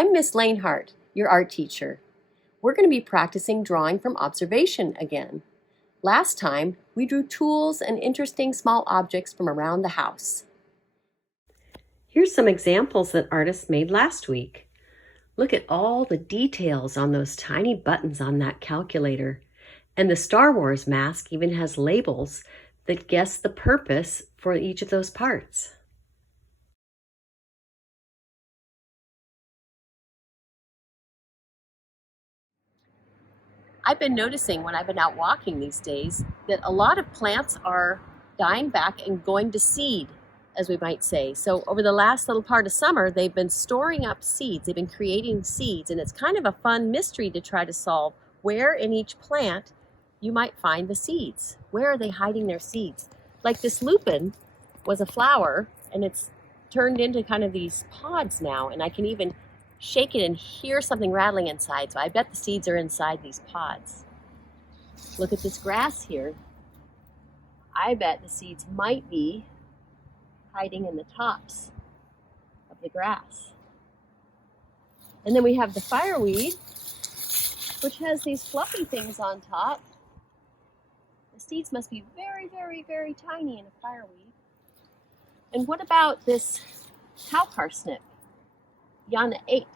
I'm Ms Lehnhart, your art teacher. We're going to be practicing drawing from observation again. Last time, we drew tools and interesting small objects from around the house. Here's some examples that artists made last week. Look at all the details on those tiny buttons on that calculator. And the Star Wars mask even has labels that guess the purpose for each of those parts. I've been noticing when I've been out walking these days that a lot of plants are dying back and going to seed, as we might say. So over the last little part of summer, they've been storing up seeds. They've been creating seeds, and it's kind of a fun mystery to try to solve where in each plant you might find the seeds. Where are they hiding their seeds? Like this lupin was a flower, and it's turned into kind of these pods now, and I can even shake it and hear something rattling inside, so I bet the seeds are inside these pods. Look at this grass here. I bet the seeds might be hiding in the tops of the grass. And then we have the fireweed, which has these fluffy things on top. The seeds must be very, very, very tiny in a fireweed. And what about this cow parsnip? Yana 8.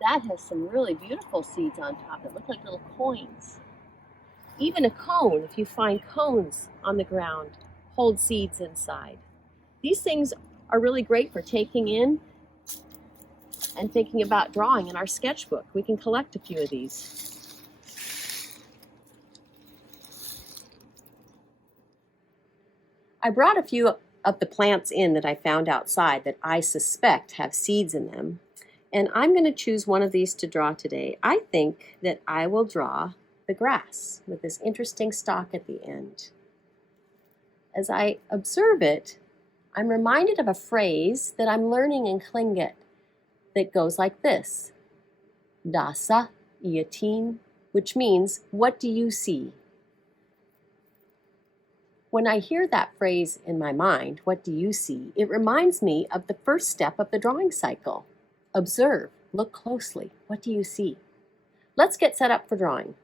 That has some really beautiful seeds on top that look like little coins. Even a cone, if you find cones on the ground, hold seeds inside. These things are really great for taking in and thinking about drawing in our sketchbook. We can collect a few of these. I brought a few of the plants in that I found outside that I suspect have seeds in them. And I'm going to choose one of these to draw today. I think that I will draw the grass with this interesting stalk at the end. As I observe it, I'm reminded of a phrase that I'm learning in Tlingit that goes like this: Dasa iatin, which means, what do you see? When I hear that phrase in my mind, what do you see, it reminds me of the first step of the drawing cycle. Observe, look closely. What do you see? Let's get set up for drawing.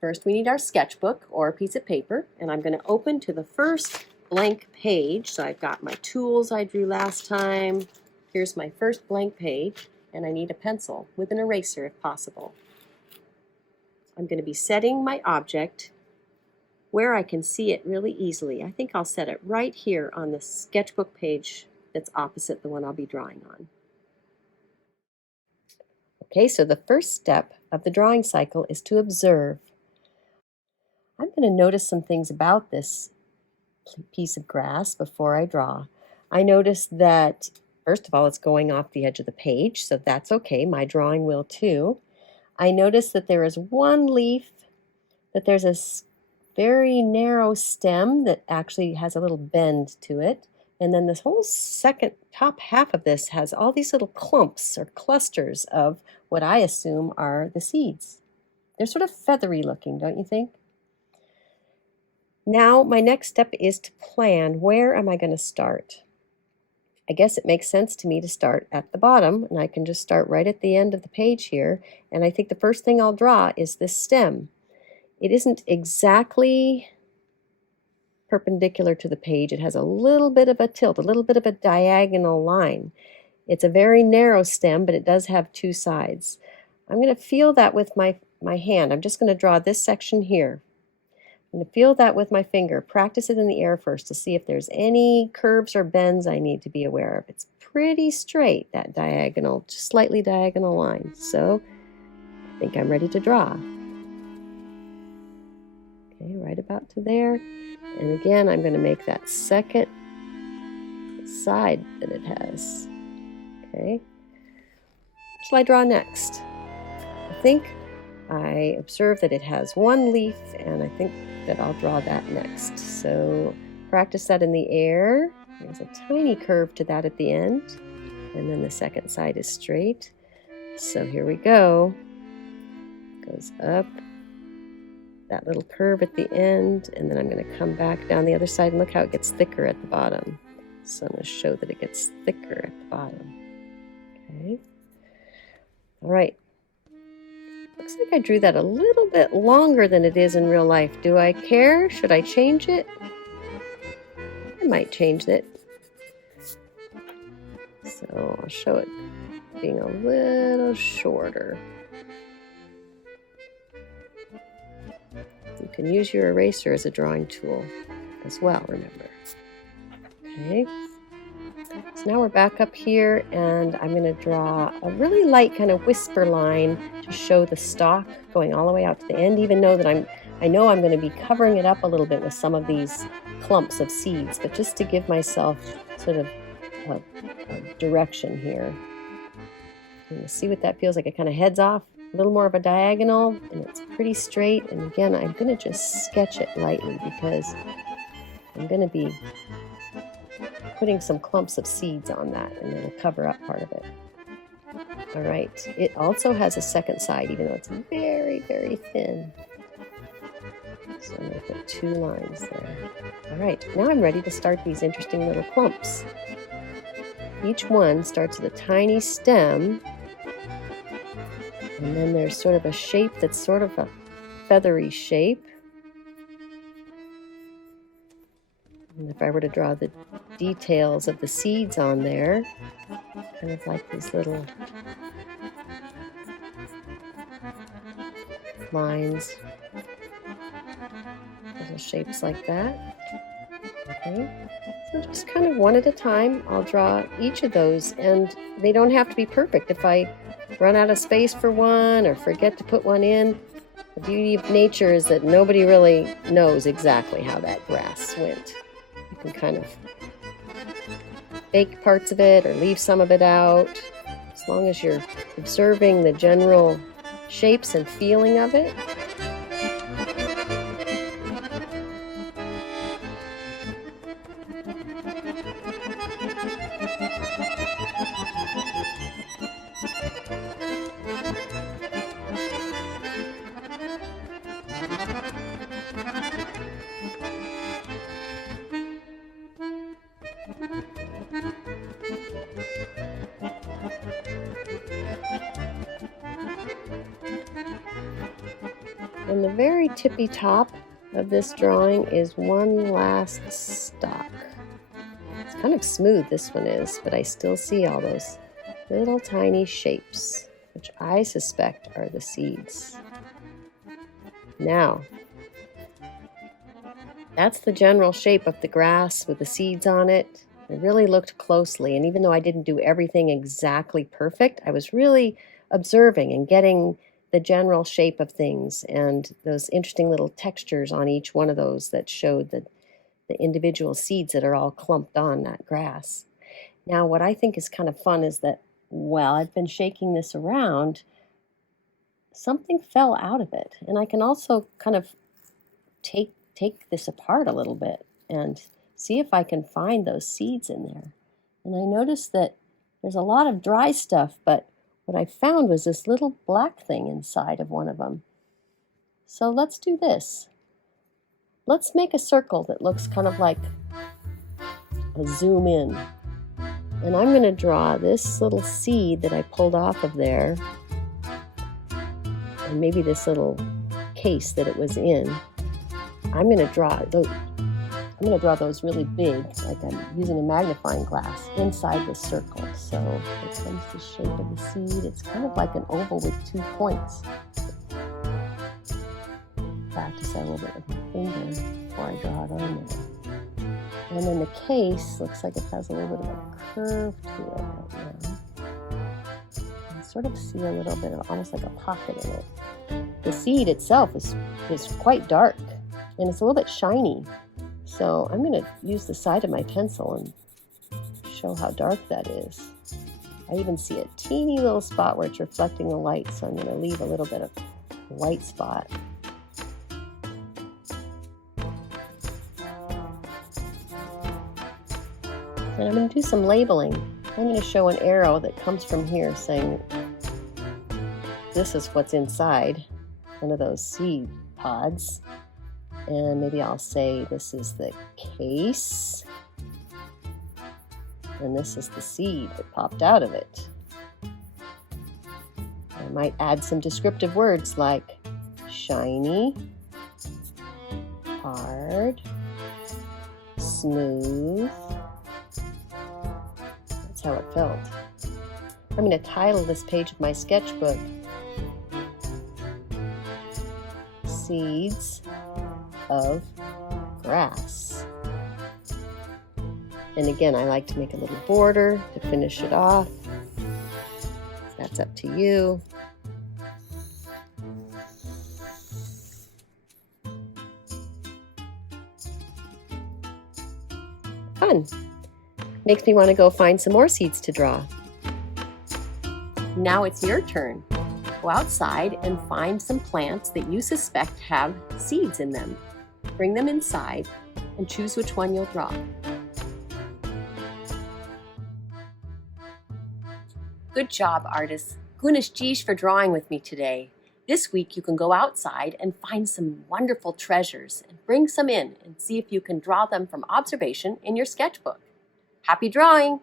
First, we need our sketchbook or a piece of paper, and I'm going to open to the first blank page. So I've got my tools I drew last time. Here's my first blank page, and I need a pencil with an eraser if possible. I'm going to be setting my object where I can see it really easily. I think I'll set it right here on the sketchbook page that's opposite the one I'll be drawing on. Okay, so the first step of the drawing cycle is to observe. I'm going to notice some things about this piece of grass before I draw. I notice that, first of all, it's going off the edge of the page, so that's okay. My drawing will too. I notice that there is one leaf, that there's a very narrow stem that actually has a little bend to it. And then this whole second top half of this has all these little clumps or clusters of what I assume are the seeds. They're sort of feathery looking, don't you think? Now my next step is to plan. Where am I going to start? I guess it makes sense to me to start at the bottom, and I can just start right at the end of the page here. And I think the first thing I'll draw is this stem. It isn't exactly perpendicular to the page. It has a little bit of a tilt, a little bit of a diagonal line. It's a very narrow stem, but it does have two sides. I'm going to feel that with my hand. I'm just going to draw this section here. I'm going to feel that with my finger. Practice it in the air first to see if there's any curves or bends I need to be aware of. It's pretty straight, that diagonal, just slightly diagonal line. So I think I'm ready to draw. Okay, right about to there. And again, I'm going to make that second side that it has. Okay. What shall I draw next? I think I observe that it has one leaf, and I think that I'll draw that next. So practice that in the air. There's a tiny curve to that at the end, and then the second side is straight. So here we go. Goes up. That little curve at the end, and then I'm going to come back down the other side, and look how it gets thicker at the bottom. So I'm going to show that it gets thicker at the bottom. Okay. All right. Looks like I drew that a little bit longer than it is in real life. Do I care? Should I change it? I might change it. So I'll show it being a little shorter. You can use your eraser as a drawing tool as well, remember. Okay. So now we're back up here, and I'm going to draw a really light kind of whisper line to show the stalk going all the way out to the end, even though that I know I'm going to be covering it up a little bit with some of these clumps of seeds, but just to give myself sort of a direction here. And see what that feels like. It kind of heads off a little more of a diagonal, and it's pretty straight. And again, I'm going to just sketch it lightly because I'm going to be putting some clumps of seeds on that, and it'll cover up part of it. All right, it also has a second side, even though it's very, very thin. So I'm going to put 2 lines there. All right, now I'm ready to start these interesting little clumps. Each one starts with a tiny stem, and then there's sort of a shape that's sort of a feathery shape. And if I were to draw the details of the seeds on there, kind of like these little lines, little shapes like that. Okay, so just kind of one at a time, I'll draw each of those, and they don't have to be perfect. If I run out of space for one or forget to put one in, the beauty of nature is that nobody really knows exactly how that grass went. You can kind of bake parts of it or leave some of it out, as long as you're observing the general shapes and feeling of it. And the very tippy top of this drawing is one last stalk. It's kind of smooth, this one is, but I still see all those little tiny shapes, which I suspect are the seeds. Now, that's the general shape of the grass with the seeds on it. I really looked closely, and even though I didn't do everything exactly perfect, I was really observing and getting the general shape of things and those interesting little textures on each one of those that showed the individual seeds that are all clumped on that grass. Now, what I think is kind of fun is that while I've been shaking this around, something fell out of it. And I can also kind of take this apart a little bit and see if I can find those seeds in there. And I noticed that there's a lot of dry stuff, but what I found was this little black thing inside of one of them. So let's do this. Let's make a circle that looks kind of like a zoom in. And I'm going to draw this little seed that I pulled off of there, and maybe this little case that it was in. I'm going to draw those really big, like I'm using a magnifying glass, inside the circle. So here comes the shape of the seed. It's kind of like an oval with 2 points. Practice that a little bit with my finger before I draw it on there. And then the case looks like it has a little bit of a curve to it right now. I sort of see a little bit of almost like a pocket in it. The seed itself is quite dark, and it's a little bit shiny. So I'm going to use the side of my pencil and show how dark that is. I even see a teeny little spot where it's reflecting the light, so I'm going to leave a little bit of white spot. And I'm going to do some labeling. I'm going to show an arrow that comes from here saying this is what's inside one of those seed pods. And maybe I'll say this is the case, and this is the seed that popped out of it. might add some descriptive words like shiny, hard, smooth. That's how it felt. I'm going to title this page of my sketchbook, Seeds of Grass. And again, I like to make a little border to finish it off. That's up to you. Fun. Makes me want to go find some more seeds to draw. Now it's your turn. Go outside and find some plants that you suspect have seeds in them. Bring them inside and choose which one you'll draw. Good job, artists. Gunas Jish for drawing with me today. This week you can go outside and find some wonderful treasures and bring some in and see if you can draw them from observation in your sketchbook. Happy drawing!